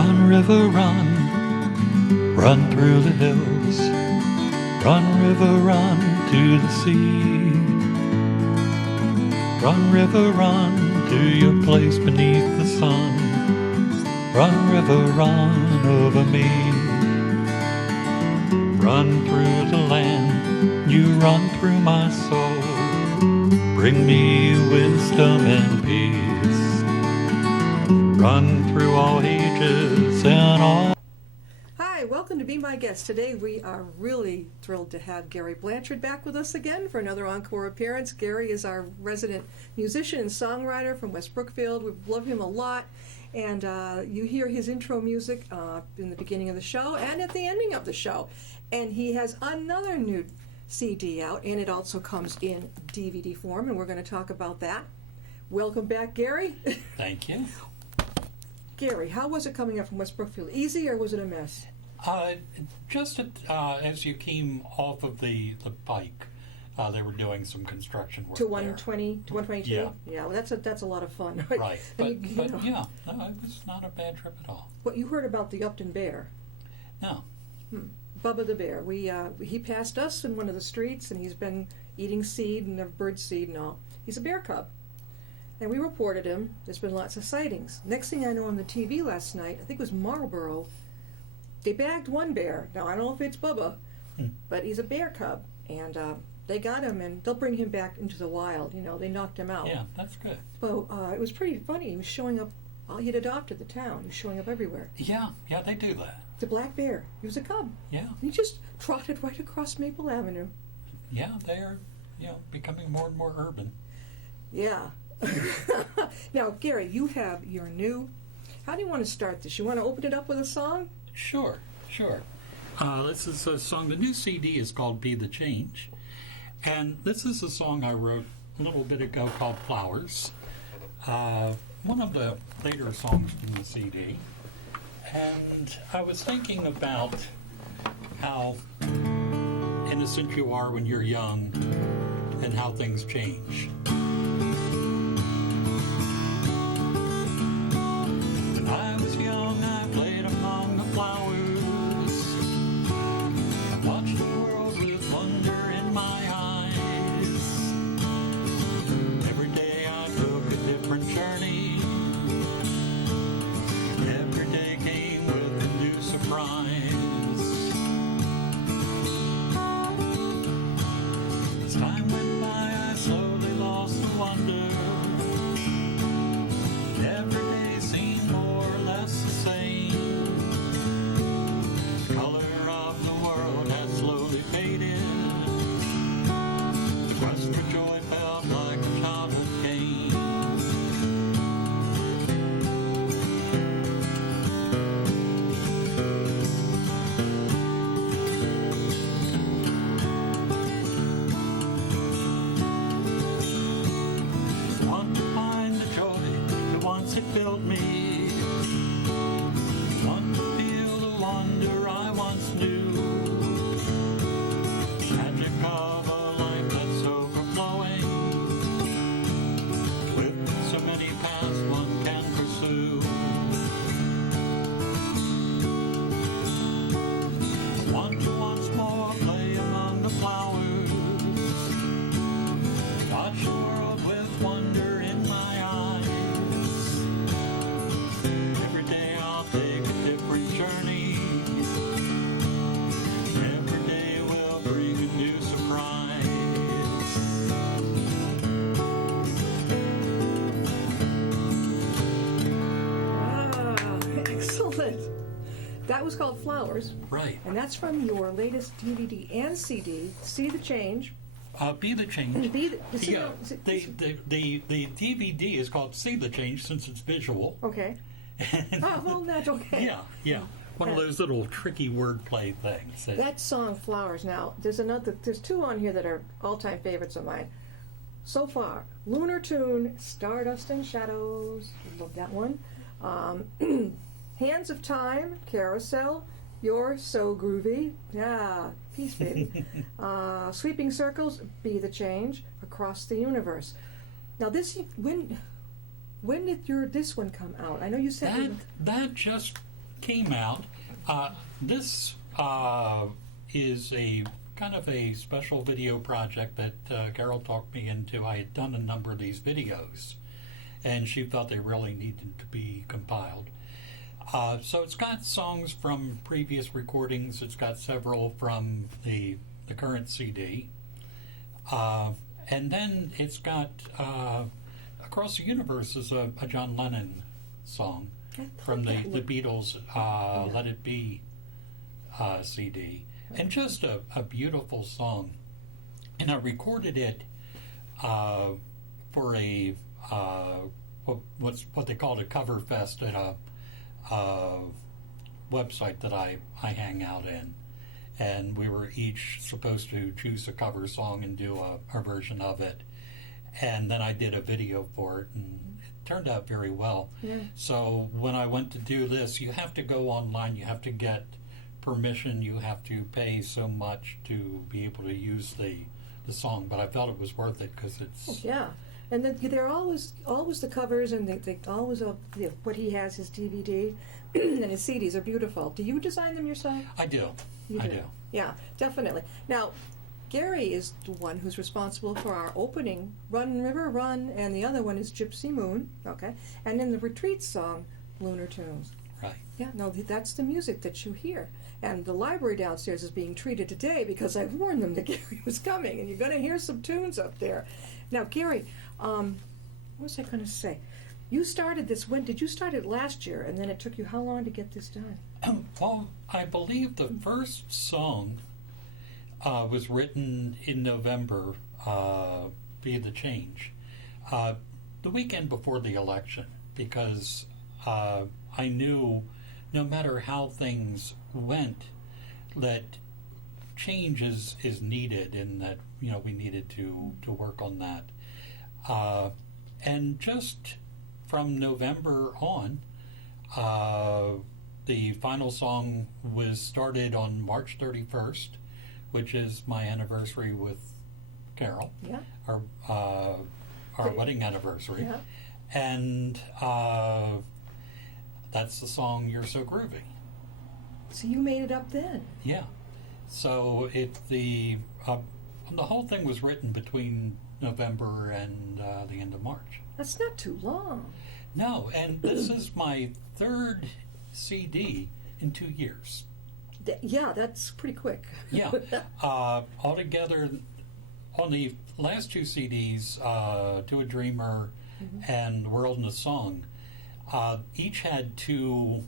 Run, river, run, run through the hills. Run, river, run to the sea. Run, river, run to your place beneath the sun. Run, river, run over me. Run through the land, you run through my soul. Bring me wisdom and peace. Run through all ages and all. Hi, welcome to Be My Guest. Today we are really thrilled to have Gary Blanchard back with us again for another encore appearance. Gary is our resident musician and songwriter from West Brookfield. We love him a lot. And you hear his intro music in the beginning of the show and at the ending of the show. And he has another new CD out, and it also comes in DVD form, and we're going to talk about that. Welcome back, Gary. Thank you. Gary, how was it coming up from West Brookfield? Easy, or was it a mess? Just as you came off of the pike, they were doing some construction work to 120, there. to 122? Yeah. Well, that's a lot of fun. Right. But you yeah, no, it was not a bad trip at all. What you heard about the Upton bear? No. Bubba the bear. He passed us in one of the streets, and he's been eating seed and bird seed and all. He's a bear cub. And we reported him. There's been lots of sightings. Next thing I know, on the TV last night, I think it was Marlboro, they bagged one bear. Now, I don't know if it's Bubba, but he's a bear cub. And they got him, and they'll bring him back into the wild. You know, they knocked him out. Yeah, that's good. But it was pretty funny. He was showing up. He'd adopted the town. He was showing up everywhere. Yeah, they do that. The black bear. He was a cub. Yeah. He just trotted right across Maple Avenue. Yeah, they are, becoming more and more urban. Yeah. Now, Gary, you have your new... How do you want to start this? You want to open it up with a song? Sure. This is a song. The new CD is called Be the Change. And this is a song I wrote a little bit ago called Flowers. One of the later songs in the CD. And I was thinking about how innocent you are when you're young and how things change. When I was young, I played among the flowers. I watched the world with wonder in my eyes. Every day I took a different journey. Every day came with a new surprise. As time went by, I slowly lost the wonder. Every day seemed more or less the same. The color of the world had slowly faded. The quest for joy felt like a childhood game. Want to find the joy that once had filled me. Want to feel the wonder I once knew. Magic of a life that's overflowing, with so many paths one can pursue. Want to once more play among the flowers. Watch the world with wonder in my eyes. Every day I'll take a different journey. Every day will bring a new surprise. Excellent. That was called Flowers. Right. And that's from your latest DVD and CD, See the Change. Be the Change. Be the, Yeah, the DVD is called See the Change since it's visual. Okay. Well, that's okay. Yeah. One of those little tricky wordplay things. That song, Flowers, now, there's two on here that are all-time favorites of mine. So far, Lunar Tune, Stardust and Shadows, love that one. Hands of Time, Carousel, You're So Groovy, yeah, Peace Baby. Sweeping Circles, Be the Change, Across the Universe. Now this, when did this one come out? I know you said that just came out. This is a kind of a special video project that Carol talked me into. I had done a number of these videos, and she felt they really needed to be compiled. So it's got songs from previous recordings. It's got several from the current CD. And then it's got Across the Universe is a John Lennon song from the Beatles' Let It Be CD. And just a beautiful song. And I recorded it for a what they called a cover fest at a website that I hang out in. And we were each supposed to choose a cover song and do a version of it. And then I did a video for it, and it turned out very well. Yeah. So when I went to do this, you have to go online, you have to get permission, you have to pay so much to be able to use the song. But I felt it was worth it because it's... Yeah. And then they're always the covers, and they always what he has, his DVD and his CDs are beautiful. Do you design them yourself? I do. You do. Yeah, definitely. Now, Gary is the one who's responsible for our opening, Run River Run, and the other one is Gypsy Moon, okay? And then the retreat song, Lunar Tunes. Right. Yeah, no, that's the music that you hear. And the library downstairs is being treated today because I warned them that Gary was coming, and you're going to hear some tunes up there. Now, Gary, what was I going to say? You started this, when did you start it last year, and then it took you how long to get this done? Well, I believe the first song was written in November, Be the Change, the weekend before the election, because I knew no matter how things went, that change is needed, and that we needed to work on that. And just from November on, the final song was started on March 31st, which is my anniversary with Carol. Yeah. Our wedding anniversary. Yeah. And that's the song You're So Groovy. So you made it up then? Yeah. So the whole thing was written between November and the end of March. That's not too long. No, and this is my third CD in 2 years. Yeah, that's pretty quick. Yeah. Altogether, on the last two CDs, To a Dreamer and World in a Song, each had two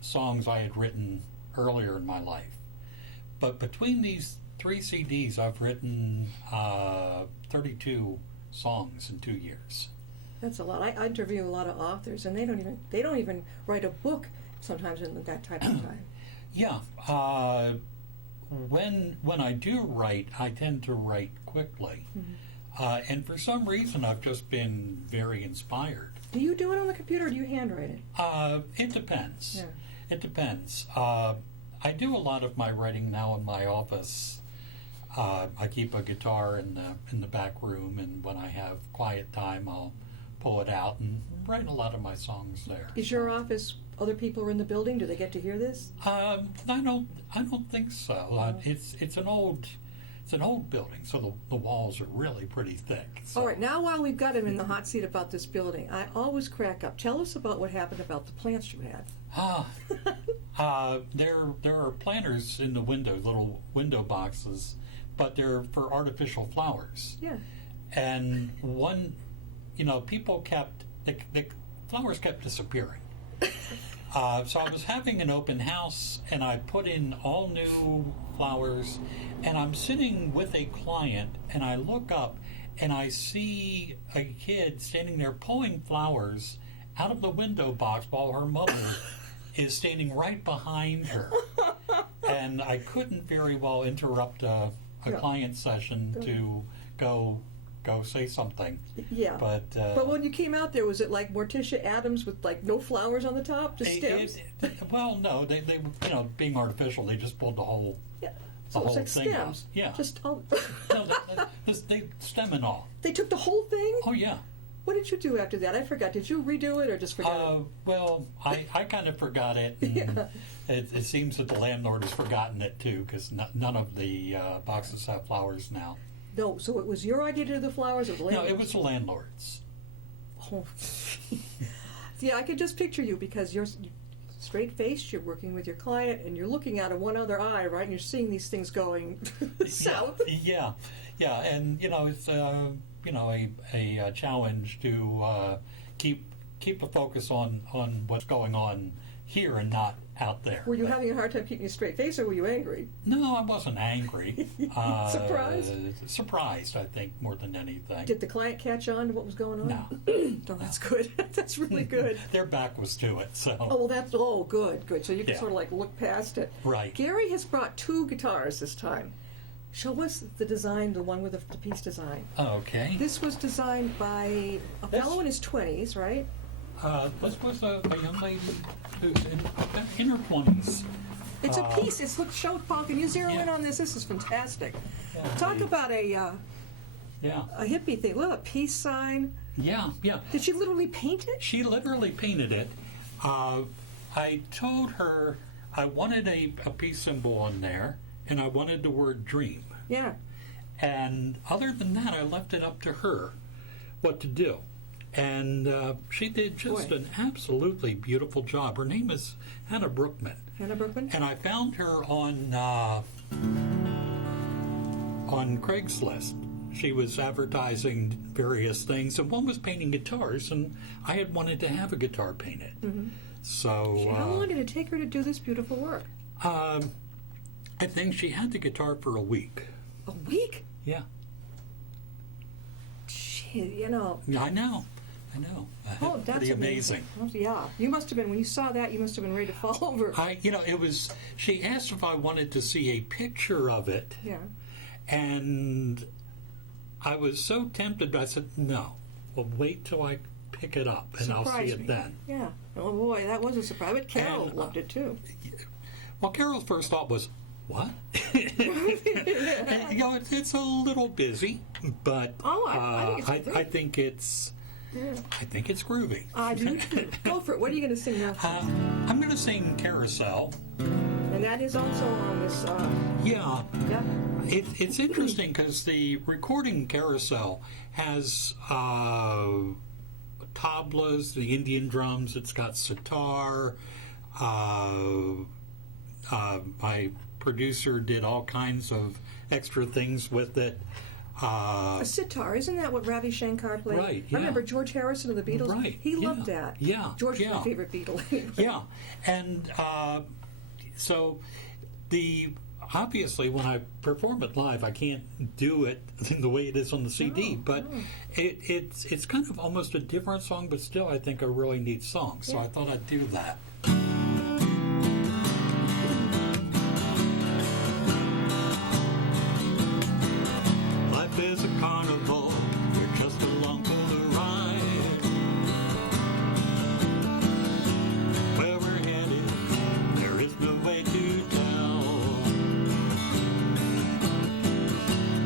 songs I had written earlier in my life. But between these three CDs, I've written 32 songs in 2 years. That's a lot. I interview a lot of authors, and they don't even write a book sometimes in that type of time. Yeah. When I do write, I tend to write quickly. And for some reason, I've just been very inspired. Do you do it on the computer, or do you handwrite it? It depends. Yeah. It depends. I do a lot of my writing now in my office. I keep a guitar in the back room, and when I have quiet time, I'll pull it out and write a lot of my songs there. Is your office, other people are in the building? Do they get to hear this? I don't think so. It's an old building, so the walls are really pretty thick. So. All right, now while we've got him in the hot seat about this building, I always crack up. Tell us about what happened about the plants you had. There are planters in the windows, little window boxes, but they're for artificial flowers. Yeah. And people the flowers kept disappearing. So I was having an open house, and I put in all new flowers, and I'm sitting with a client, and I look up, and I see a kid standing there pulling flowers out of the window box while her mother is standing right behind her. And I couldn't very well interrupt a client session to go say something. Yeah. But when you came out there, was it like Morticia Adams with like no flowers on the top, just stems? Well, no, they being artificial, they just pulled the whole So the it's whole like thing stems. out. Yeah. Just No, they stem and all. They took the whole thing? Oh yeah. What did you do after that? I forgot. Did you redo it or just forget it? Well, I kind of forgot it. And Yeah. it seems that the landlord has forgotten it too, because none of the boxes have flowers now. No, so it was your idea to do the flowers, or the No, landlord's? it was the landlord's. Oh. Yeah, I could just picture you because you're straight-faced, you're working with your client, and you're looking out of one other eye, right? And you're seeing these things going south. Yeah, and it's a challenge to keep a focus on what's going on here and not out there. Were you having a hard time keeping a straight face, or were you angry? No, I wasn't angry. Surprised? Surprised, I think, more than anything. Did the client catch on to what was going on? No. Oh, that's good. That's really good. Their back was to it, so. Oh, well, good. So you can Yeah. sort of like look past it. Right. Gary has brought 2 guitars this time. Show us the design, the one with the piece design. Okay. This was designed by a fellow in his 20s, right? This was a young lady who's in her 20s. It's a piece. Show Paul. Can you zero in Yeah. on this? This is fantastic. Yeah, Talk about a Yeah, hippie thing. Look, a peace sign. yeah. Did she literally paint it? She literally painted it. I told her I wanted a peace symbol on there, and I wanted the word dream. Yeah. And other than that, I left it up to her what to do. And she did just Boy. an absolutely beautiful job. Her name is Hannah Brookman. Hannah Brookman? And I found her on Craigslist. She was advertising various things, and one was painting guitars, and I had wanted to have a guitar painted. Mm-hmm. So How long did it take her to do this beautiful work? I think she had the guitar for a week. A week? Yeah. Gee, Yeah, I know. Oh, that's Pretty amazing. Yeah. You must have been, when you saw that, you must have been ready to fall over. It was, she asked if I wanted to see a picture of it, Yeah. and I was so tempted, but I said, no, well, wait till I pick it up, and I'll see Surprised it me. then. Yeah. Oh, boy, that was a surprise. But Carol And, loved it, too. Well, Carol's first thought was, what? And, it's a little busy, but I think it's I think it's I think it's groovy. I do, too. Go for it. What are you going to sing now? I'm going to sing Carousel. And that is also on this, Yeah. yeah. It's interesting because the recording Carousel has tablas, the Indian drums. It's got sitar. My producer did all kinds of extra things with it. A sitar, isn't that what Ravi Shankar played? Right, I yeah. remember George Harrison of the Beatles. Right, He yeah, loved that. yeah, George was yeah. my favorite Beatle. Yeah, and so obviously when I perform it live, I can't do it the way it is on the CD, but it's kind of almost a different song, but still I think a really neat song. So Yeah. I thought I'd do that. Life is a carnival, we're just along for the ride. Where we're headed, there is no way to tell.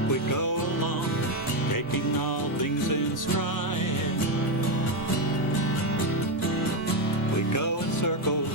We go along, taking all things in stride. We go in circles,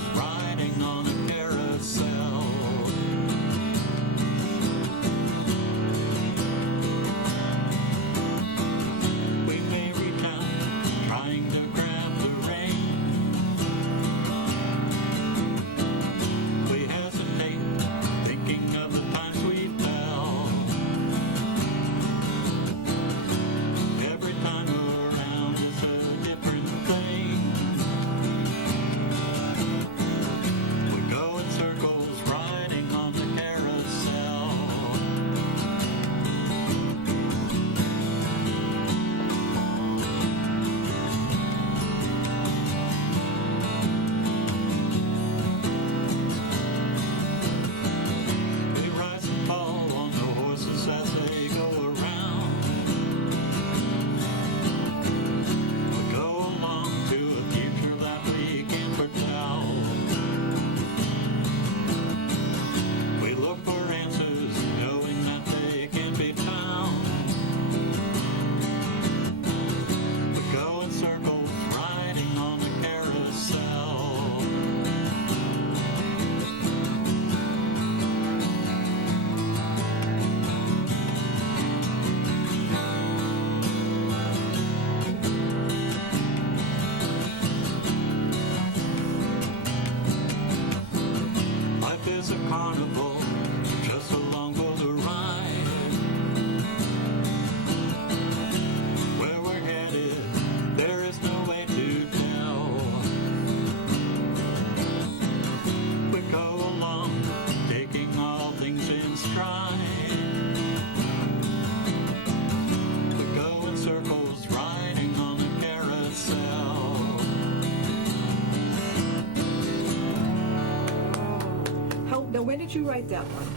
you write that one?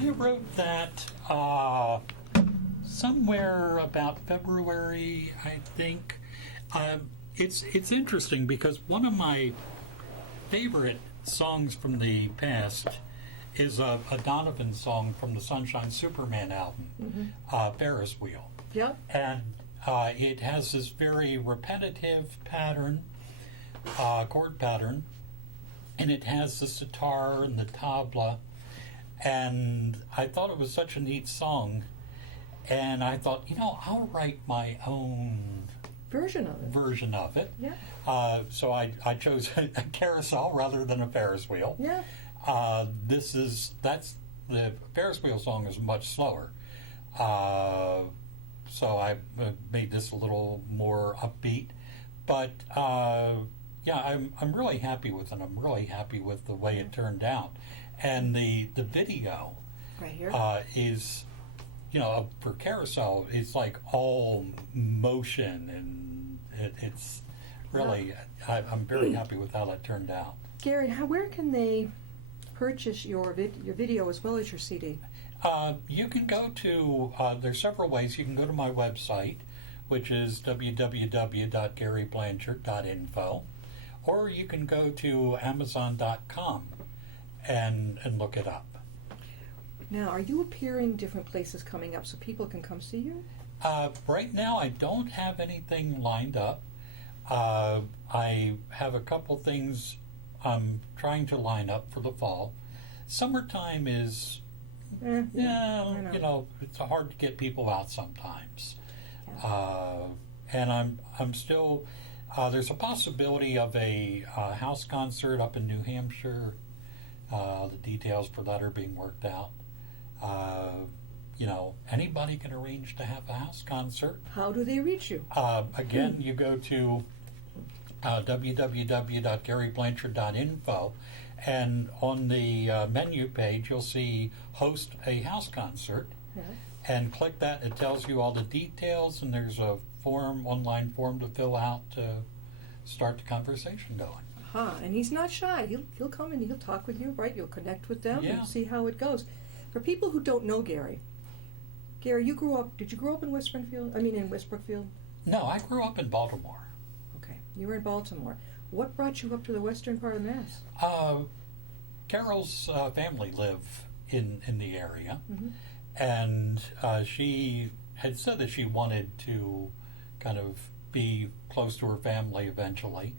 I wrote that somewhere about February, I think. It's interesting because one of my favorite songs from the past is a Donovan song from the Sunshine Superman album, Ferris Wheel. Yeah. And it has this very repetitive pattern, chord pattern, and it has the sitar and the tabla. And I thought it was such a neat song. And I thought, I'll write my own Version of it. Yeah. So I chose a carousel rather than a Ferris wheel. Yeah. The Ferris wheel song is much slower. So I made this a little more upbeat. But I'm really happy with it. I'm really happy with the way it turned out. And the video right here is, for carousel, it's like all motion, and it's really, I'm very happy with how that turned out. Gary, where can they purchase your video as well as your CD? You can go to, there's several ways. You can go to my website, which is www.garyblanchard.info, or you can go to amazon.com and look it up. Now, are you appearing different places coming up so people can come see you? Right now, I don't have anything lined up. I have a couple things I'm trying to line up for the fall. Summertime is, it's hard to get people out sometimes. And I'm still, there's a possibility of a house concert up in New Hampshire. The details for that are being worked out. Anybody can arrange to have a house concert. How do they reach you? Again, you go to www.garyblanchard.info, and on the menu page, you'll see Host a House Concert, and click that. It tells you all the details, and there's a online form to fill out to start the conversation going. And he's not shy. He'll come and he'll talk with you, right? You'll connect with them and see how it goes. For people who don't know Gary, did you grow up in West Brookfield? No, I grew up in Baltimore. Okay, you were in Baltimore. What brought you up to the western part of Mass? Carol's family live in the area, and she had said that she wanted to kind of be close to her family eventually.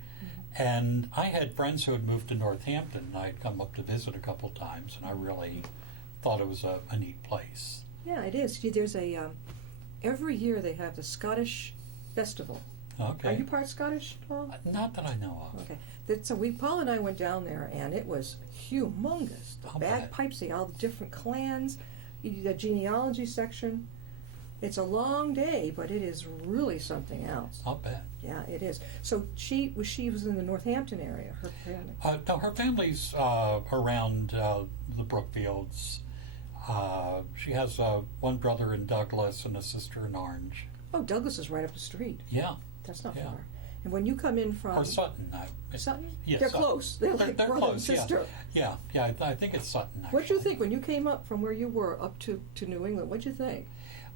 And I had friends who had moved to Northampton, and I had come up to visit a couple times, and I really thought it was a neat place. Yeah, it is. There's every year they have the Scottish Festival. Okay. Are you part Scottish, Paul? Not that I know of. Okay. So Paul and I went down there, and it was humongous. The bagpipes, all the different clans, the genealogy section. It's a long day, but it is really something else. I'll bet. Yeah, it is. So she was in the Northampton area, her family? No, her family's around the Brookfields. She has one brother in Douglas and a sister in Orange. Oh, Douglas is right up the street. Yeah. That's not far. And when you come in from... Or Sutton. Sutton? Yes, they're Sutton. Close. They're like they're brother close, and sister. Yeah, I think it's Sutton, actually. What'd you think when you came up from where you were up to New England? What'd you think?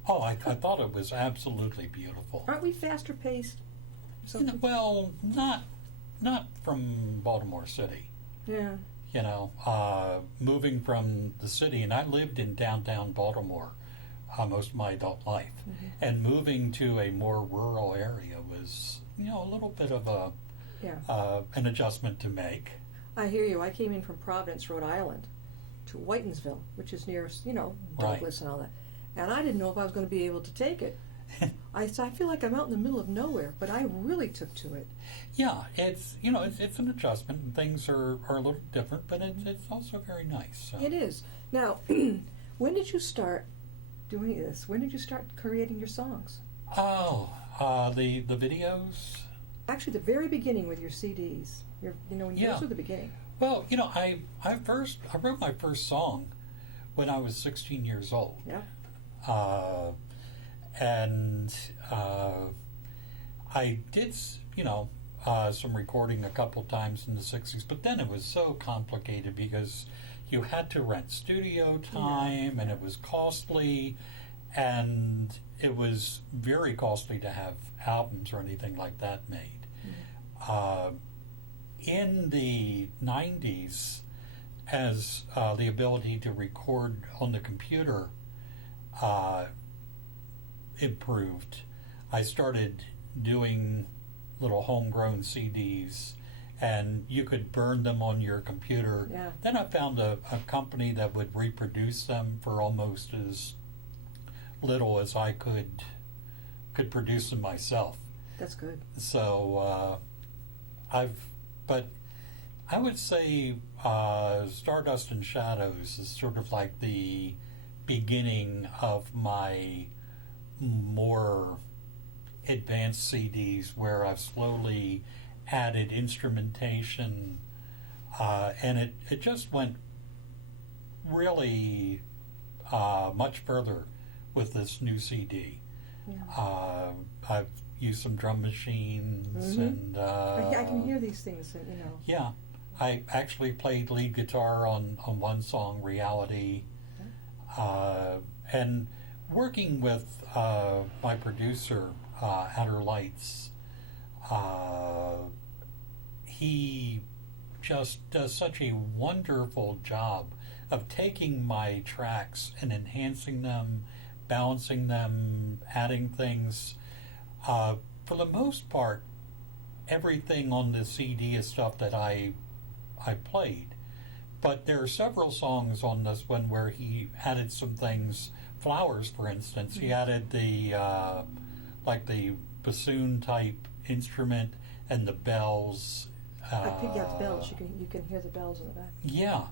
Oh, I thought it was absolutely beautiful. Aren't we faster paced? Well, not from Baltimore City. Yeah. Moving from the city, and I lived in downtown Baltimore most of my adult life, and moving to a more rural area was, a little bit of an adjustment to make. I hear you. I came in from Providence, Rhode Island, to Whitensville, which is near, Douglas and all that. And I didn't know if I was going to be able to take it. I feel like I'm out in the middle of nowhere, but I really took to it. Yeah, it's an adjustment, and things are a little different, but it's also very nice. So. It is. Now, when did you start doing this? When did you start creating your songs? Oh, the videos. Actually, the very beginning with your CDs. Those were the beginning. Well, I wrote my first song when I was 16 years old. Yeah. I did, some recording a couple times in the 60s, but then it was so complicated because you had to rent studio time, and it was costly, and it was very costly to have albums or anything like that made. In the 90s, as the ability to record on the computer improved, I started doing little homegrown CDs, and you could burn them on your computer. Yeah. Then I found a company that would reproduce them for almost as little as I could produce them myself. That's good. So but I would say Stardust and Shadows is sort of like the beginning of my more advanced CDs, where I've slowly added instrumentation, and it just went really much further with this new CD. Yeah. I've used some drum machines, and I can hear these things, and yeah, I actually played lead guitar on one song, Reality, and working with my producer, Outer Lights, he just does such a wonderful job of taking my tracks and enhancing them, balancing them, adding things. For the most part, everything on the CD is stuff that I played. But there are several songs on this one where he added some things. Flowers, for instance, he added the like the bassoon type instrument and the bells. I picked out the bells. You can hear the bells in the back. Yeah.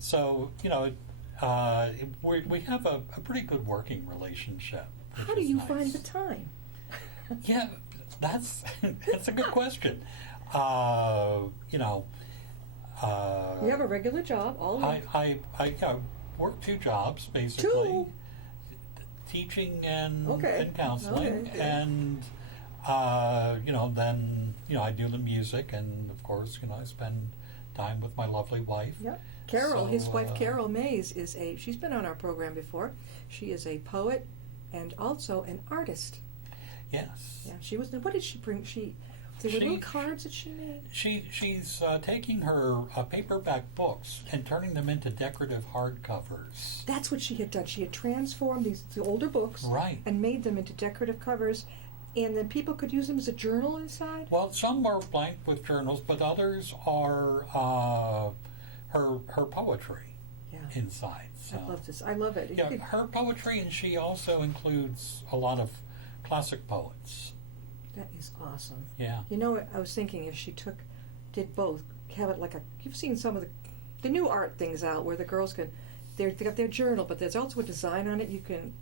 So we have a pretty good working relationship. How do you find the time? Yeah, that's a good question. You have a regular job, all I work 2 jobs basically. 2? Teaching and Okay. counseling, and then I do the music, and of course I spend time with my lovely wife. Yep. Carol, So, his wife Carol Mays she's been on our program before. She is a poet and also an artist. Yes. Yeah, she was. What did she bring? There were little cards that she made. She's taking her paperback books and turning them into decorative hardcovers. That's what she had done. She had transformed the older books, Right, and made them into decorative covers, and then people could use them as a journal inside. Well, some are blank with journals, but others are her poetry inside. So. I love this. I love it. Yeah, her poetry, and she also includes a lot of classic poets. That is awesome. Yeah. You know what I was thinking, if she did both, have it like you've seen some of the new art things out where the girls they got their journal, but there's also a design on it you can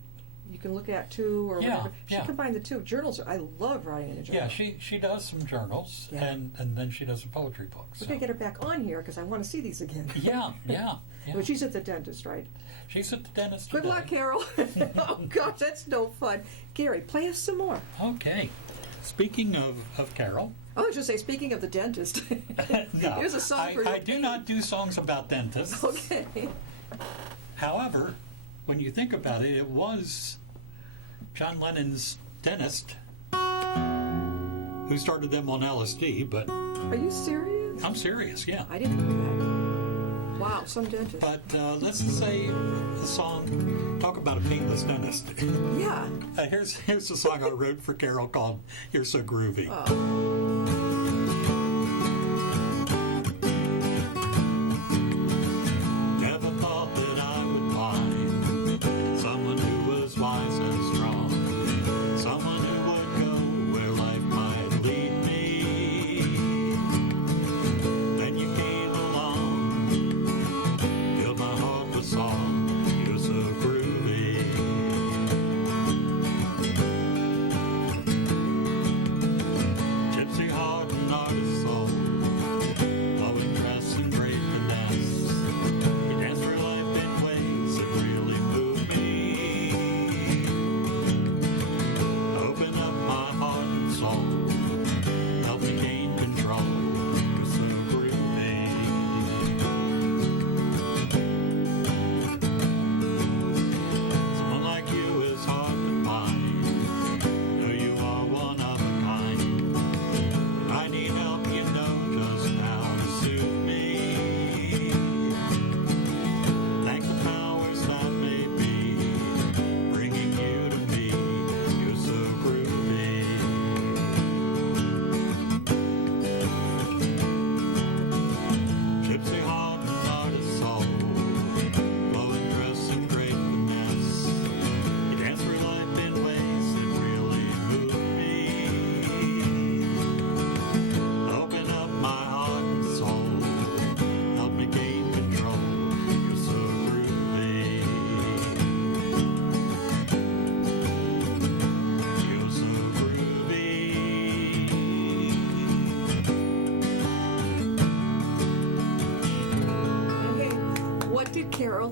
look at too, or whatever. She combined the two. Journals I love writing in a journal. Yeah, she does some journals, and then she does some poetry books. We're going to get her back on here because I want to see these again. Yeah. But she's at the dentist, right? She's at the dentist Good today. luck, Carol. Oh, gosh, that's no fun. Gary, play us some more. Okay. Speaking of Carol. I was just say, speaking of the dentist. No, Here's a song for you. I do not do songs about dentists. Okay. However, when you think about it, it was John Lennon's dentist who started them on LSD, but... Are you serious? I'm serious, yeah. I didn't know that. Wow, some dentist. But let's say the song, talk about a painless dentist. Yeah. Here's the song I wrote for Carol called You're So Groovy. Never thought that I would find someone who was wise and strong, someone who would go where life might lead me. Then you came along, filled my heart with song. You're so groovy. Gypsy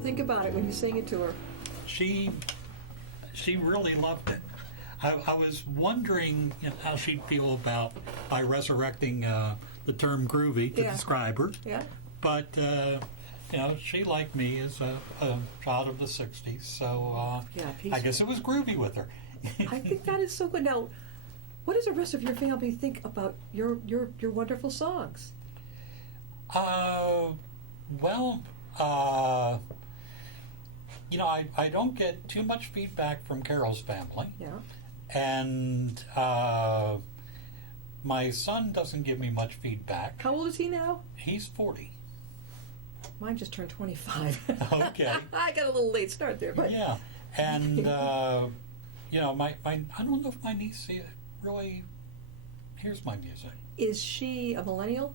think about it when you sing it to her? She really loved it. I was wondering how she'd feel about by resurrecting the term groovy to describe her. Yeah. But she, like me, is a child of the '60s, so I guess it was groovy with her. I think that is so good. Now, what does the rest of your family think about your wonderful songs? I don't get too much feedback from Carol's family. Yeah. And my son doesn't give me much feedback. How old is he now? He's 40. Mine just turned 25. Okay. I got a little late start there, but yeah. And my I don't know if my niece really hears my music. Is she a millennial?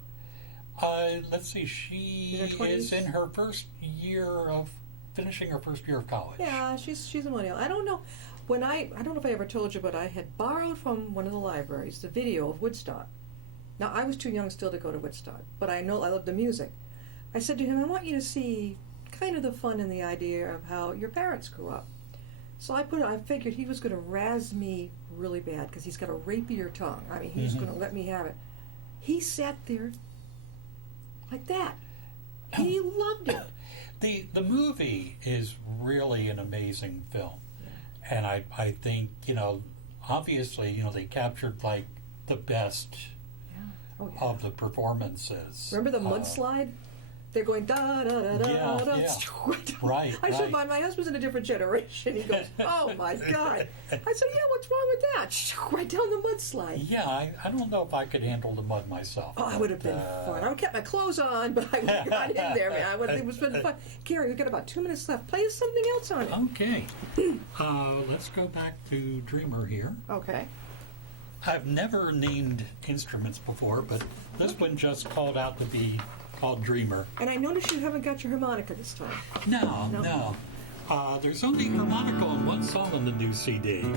Let's see. She is in her finishing her first year of college. Yeah, she's a millennial. I don't know. I don't know if I ever told you, but I had borrowed from one of the libraries the video of Woodstock. Now, I was too young still to go to Woodstock, but I know I love the music. I said to him, I want you to see kind of the fun and the idea of how your parents grew up. So I figured he was going to razz me really bad because he's got a rapier tongue. I mean, he's going to let me have it. He sat there like that. He loved it. The movie is really an amazing film. And I think, obviously, they captured like the best of the performances. Remember the mudslide? They're going da da da da da. Yeah. Right. I said, my husband's in a different generation. He goes, oh my God. I said, yeah, what's wrong with that? Right down the mudslide. Yeah, I don't know if I could handle the mud myself. Oh, I would have been fun. I would have kept my clothes on, but I would have got in there, man. It was been fun. Gary, we've got about 2 minutes left. Play us something else on it. Okay. Let's go back to Dreamer here. Okay. I've never named instruments before, but this one just called out to be called Dreamer. And I noticed you haven't got your harmonica this time. No. There's only harmonica on one song on the new CD. The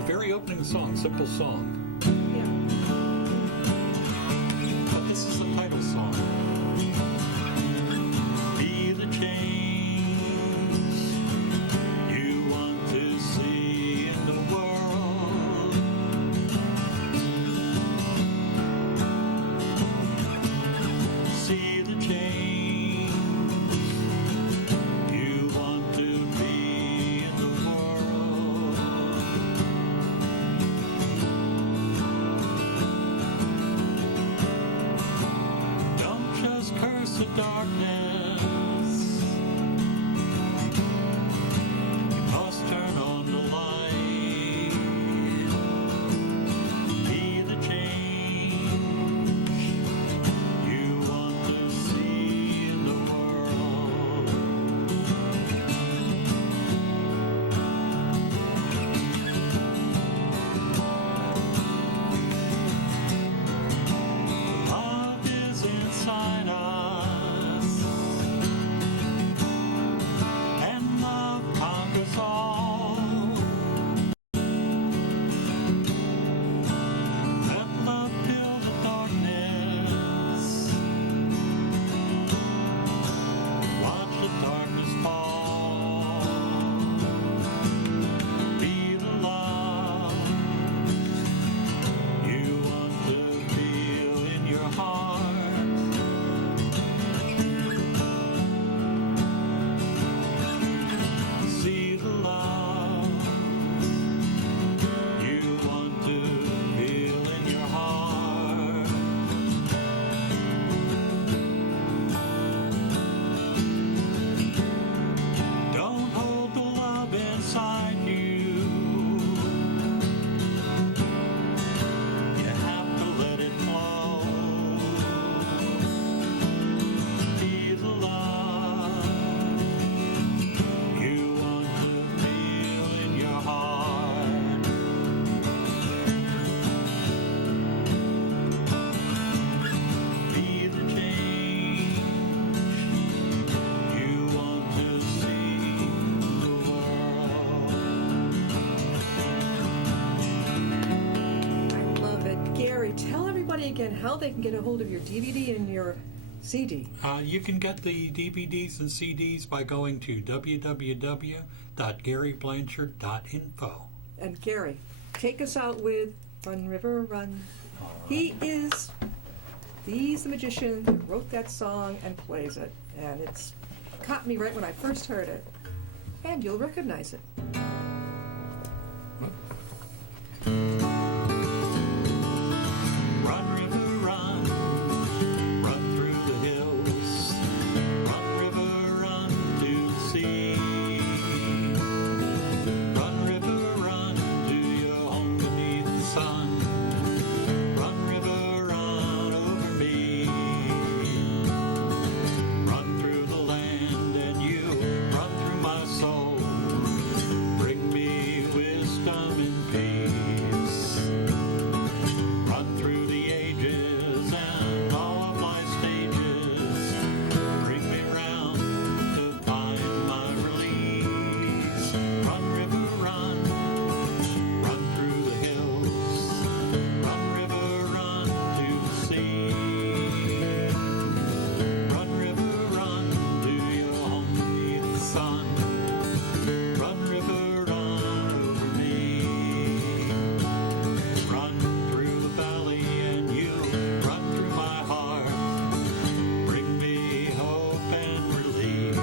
very opening song, Simple Song. Yeah. But this is the title song. Be the change you want to see in the world. See the change you want to be in the world. Don't just curse the darkness. You must turn on the light. Be the change you want to see in the world. Love is inside us, and love conquers all. Let love fill the darkness. Watch the darkness fall. Be the love you want to feel in your heart. See the love you want to feel in your heart. Don't hold the love inside you. You have to let it flow. Be the love you want to feel in your heart. Be the change you want to see in the world. I love it. Gary, tell everybody again how they can get a hold of your DVD and your CD. You can get the DVDs and CDs by going to www.garyblanchard.info. And Gary, take us out with Run River Run. He's the magician who wrote that song and plays it. And it's caught me right when I first heard it. And you'll recognize it. Run, river, run, run through the hills. Run, river, run to the sea. Run, river, run to your home beneath the sun. Run, river, run over me. Run through the land and you run through my soul. Bring me wisdom and peace. Run through the ages and all of my stages. Bring me round to find my release. Run, river, run. Run through the hills. Run, river, run to the sea. Run, river, run to your home beneath the sun. Run, river, run over me. Run through the valley and you run through my heart. Bring me hope and relief.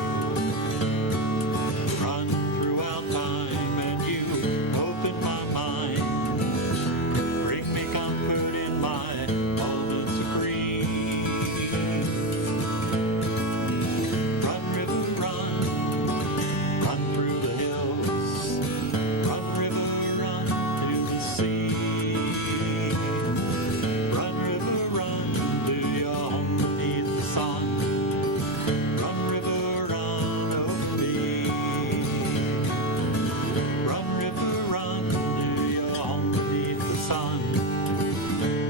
Run throughout time and you open my mind. Bring me comfort in my moments of grief. Run, river, run. Run through the hills. Run, river, run to the sea. Run, river, run to your home beneath the sun. Run, river, run over me. Run, river, run to your home beneath the sun.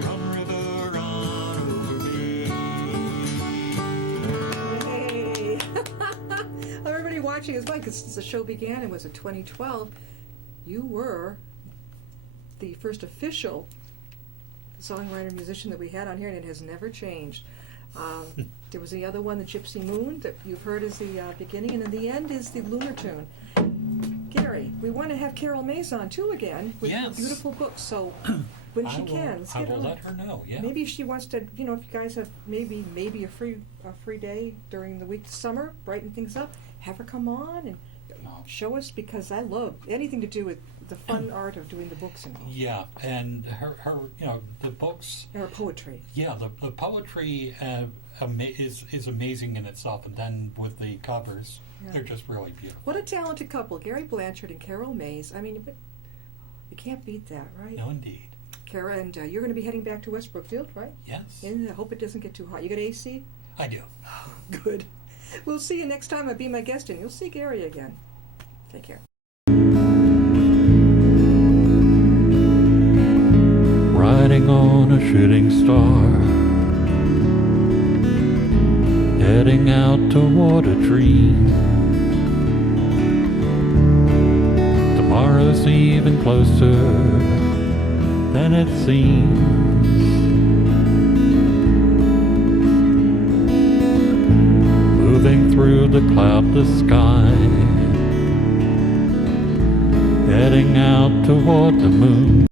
Run, river, run over me. Yay! Everybody watching is fun because since the show began, it was in 2012. You were the first official songwriter musician that we had on here, and it has never changed. There was the other one, the Gypsy Moon, that you've heard as the beginning, and in the end is the Lunar Tune. Gary, we want to have Carol Mays on too again with her Yes. beautiful books. So when she can, let's I get will her on. let her know. Yeah. Maybe she wants to, if you guys have maybe a free day during the week, summer, brighten things up. Have her come on and show us, because I love anything to do with the fun art of doing the books and all. Yeah, and her the books. Her poetry. Yeah, the poetry is amazing in itself, and then with the covers, Yeah. they're just really beautiful. What a talented couple, Gary Blanchard and Carol Mays. I mean, you can't beat that, right? No, indeed. Kara, and you're going to be heading back to West Brookfield, right? Yes, And I hope it doesn't get too hot. You got AC? I do. Good. We'll see you next time I Be My Guest, and you'll see Gary again. Take care. Riding on a shooting star, heading out toward a dream. Tomorrow's even closer than it seems. Moving through the cloudless sky, heading out toward the moon.